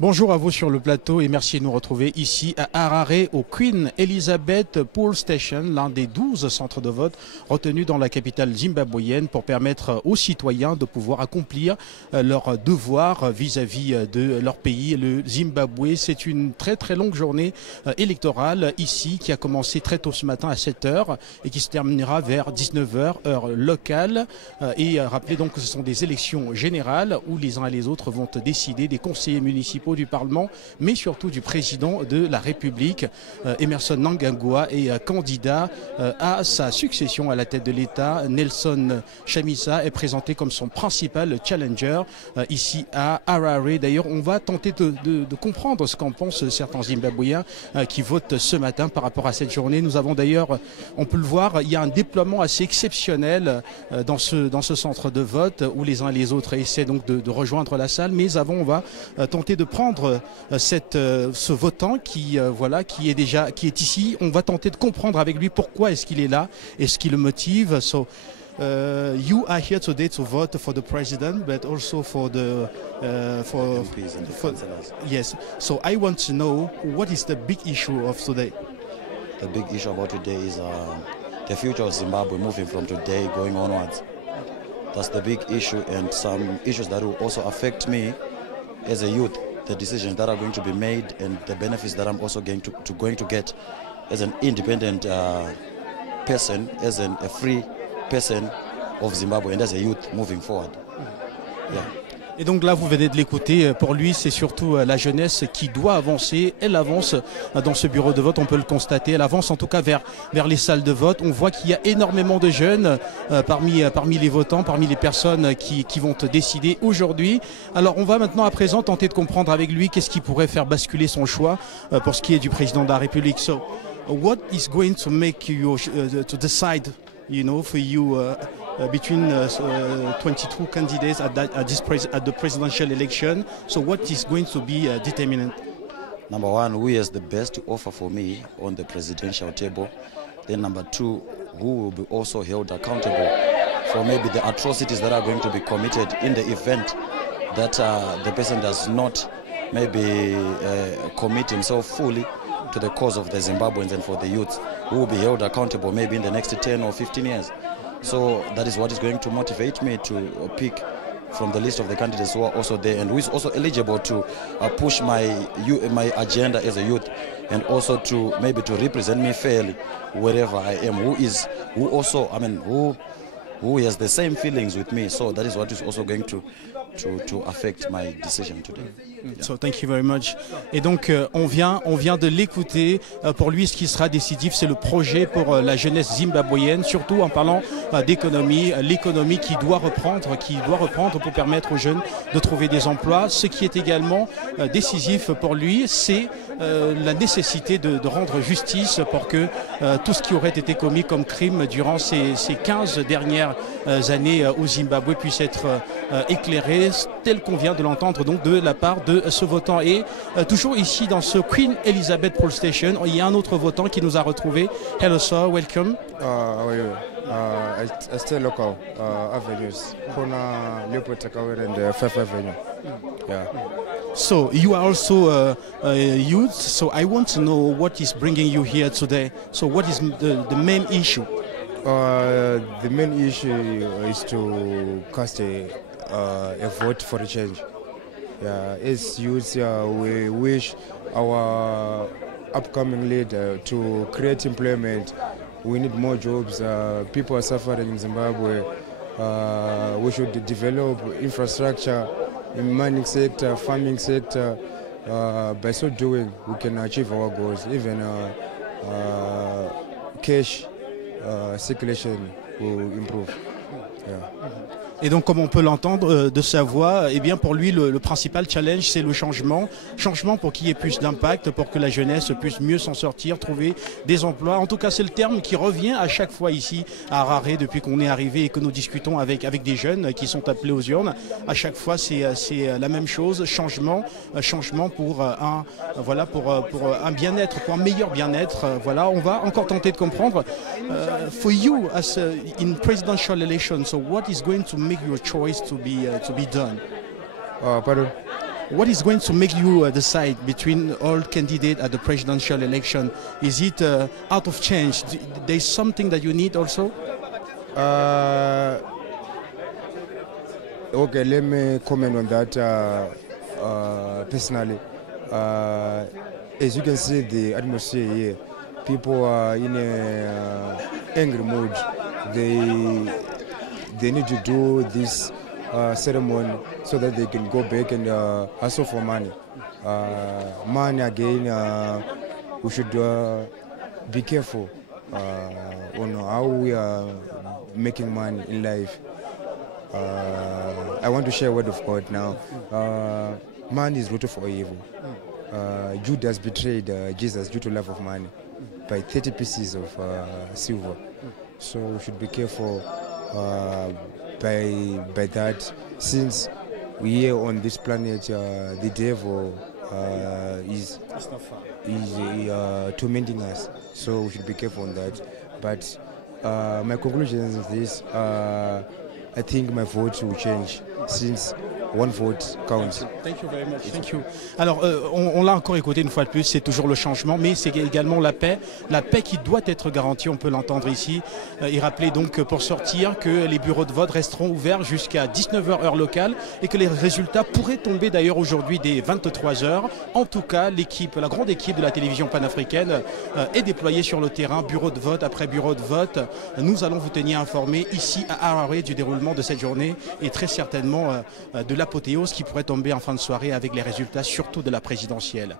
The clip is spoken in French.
Bonjour à vous sur le plateau et merci de nous retrouver ici à Harare au Queen Elizabeth Poll Station, l'un des 12 centres de vote retenus dans la capitale zimbabwéenne pour permettre aux citoyens de pouvoir accomplir leurs devoirs vis-à-vis de leur pays, le Zimbabwe. C'est une très longue journée électorale ici qui a commencé très tôt ce matin à 7 h et qui se terminera vers 19 h heure locale. Et rappelez donc que ce sont des élections générales où les uns et les autres vont décider des conseillers municipaux du Parlement, mais surtout du président de la République. Emerson Mnangagwa est candidat à sa succession à la tête de l'État. Nelson Chamisa est présenté comme son principal challenger ici à Harare. D'ailleurs, on va tenter de comprendre ce qu'en pensent certains Zimbabwéens qui votent ce matin par rapport à cette journée. Nous avons d'ailleurs, on peut le voir, il y a un déploiement assez exceptionnel dans ce centre de vote où les uns et les autres essaient donc de rejoindre la salle. Mais on va tenter de prendre ce votant qui est ici. On va tenter de comprendre avec lui pourquoi est-ce qu'il est là et ce qui le motive. So, you are here today to vote for the president, but also for the MPs and the councillors. Yes. So I want to know what is the big issue of today. The big issue about today is the future of Zimbabwe moving from today going onwards. That's the big issue, and some issues that will also affect me as a youth. The decisions that are going to be made and the benefits that I'm also going to get as an independent person, as a free person of Zimbabwe and as a youth moving forward. Yeah. Et donc là, vous venez de l'écouter, pour lui, c'est surtout la jeunesse qui doit avancer. Elle avance dans ce bureau de vote, on peut le constater. Elle avance en tout cas vers les salles de vote. On voit qu'il y a énormément de jeunes parmi les votants, parmi les personnes qui vont décider aujourd'hui. Alors on va maintenant à présent tenter de comprendre avec lui qu'est-ce qui pourrait faire basculer son choix pour ce qui est du président de la République. So, what is going to make you to decide, for you between 22 candidates at the presidential election? So what is going to be determinant? Number one, who has the best offer for me on the presidential table? Then number two, who will be also held accountable for maybe the atrocities that are going to be committed in the event that the person does not maybe commit himself fully to the cause of the Zimbabweans and for the youth, who will be held accountable maybe in the next 10 or 15 years. So that is what is going to motivate me to pick from the list of the candidates who are also there and who is also eligible to push my agenda as a youth, and also to maybe to represent me fairly wherever I am, who has the same feelings with me. So that is what is also going to affect my decision today. Yeah. So thank you very much. Et donc on vient de l'écouter. Pour lui, ce qui sera décisif, c'est le projet pour la jeunesse zimbabwéenne, surtout en parlant d'économie, l'économie qui doit reprendre pour permettre aux jeunes de trouver des emplois. Ce qui est également décisif pour lui, c'est la nécessité de rendre justice pour que tout ce qui aurait été commis comme crime durant ces 15 dernières années au Zimbabwe puisse être éclairé, tel qu'on vient de l'entendre donc de la part de ce votant. Et toujours ici dans ce Queen Elizabeth Poll Station, il y a un autre votant qui nous a retrouvé. Hello sir, welcome. How are you? I stay local avenues. Kuna Leopold Takawere and 5th Avenue. Yeah. So you are also a youth. So I want to know what is bringing you here today. So what is the main issue? The main issue is to cast a vote for a change. Yeah, as youth, we wish our upcoming leader to create employment. We need more jobs. People are suffering in Zimbabwe. We should develop infrastructure in mining sector, farming sector. By so doing, we can achieve our goals. Even cash circulation will improve. Yeah. Et donc, comme on peut l'entendre de sa voix, eh bien pour lui, le principal challenge, c'est le changement. Changement pour qu'il y ait plus d'impact, pour que la jeunesse puisse mieux s'en sortir, trouver des emplois. En tout cas, c'est le terme qui revient à chaque fois ici à Harare depuis qu'on est arrivé et que nous discutons avec des jeunes qui sont appelés aux urnes. À chaque fois, c'est la même chose. Changement pour un bien-être, pour un meilleur bien-être. Voilà, on va encore tenter de comprendre. For you, as in presidential elections, so what is going to make your choice to be done? Pardon? What is going to make you decide between all candidates at the presidential election? Is it out of change? There's something that you need also? Okay, let me comment on that personally. As you can see, the atmosphere here, people are in an angry mood. They need to do this ceremony so that they can go back and hustle for money. Money again, we should be careful on how we are making money in life. I want to share a word of God now. Money is root for evil. Judas betrayed Jesus due to love of money by 30 pieces of silver. So we should be careful by that, since we here on this planet, the devil is tormenting us. So we should be careful on that. But my conclusion is this: I think my vote will change, since one vote counts. Thank you very much. Thank you. Alors, on l'a encore écouté une fois de plus, c'est toujours le changement, mais c'est également la paix qui doit être garantie, on peut l'entendre ici. Il rappelait donc pour sortir que les bureaux de vote resteront ouverts jusqu'à 19h heure locale et que les résultats pourraient tomber d'ailleurs aujourd'hui dès 23h. En tout cas, la grande équipe de la télévision panafricaine est déployée sur le terrain, bureau de vote après bureau de vote. Nous allons vous tenir informés ici à Harare du déroulement de cette journée et très certainement de l'apothéose qui pourrait tomber en fin de soirée avec les résultats surtout de la présidentielle.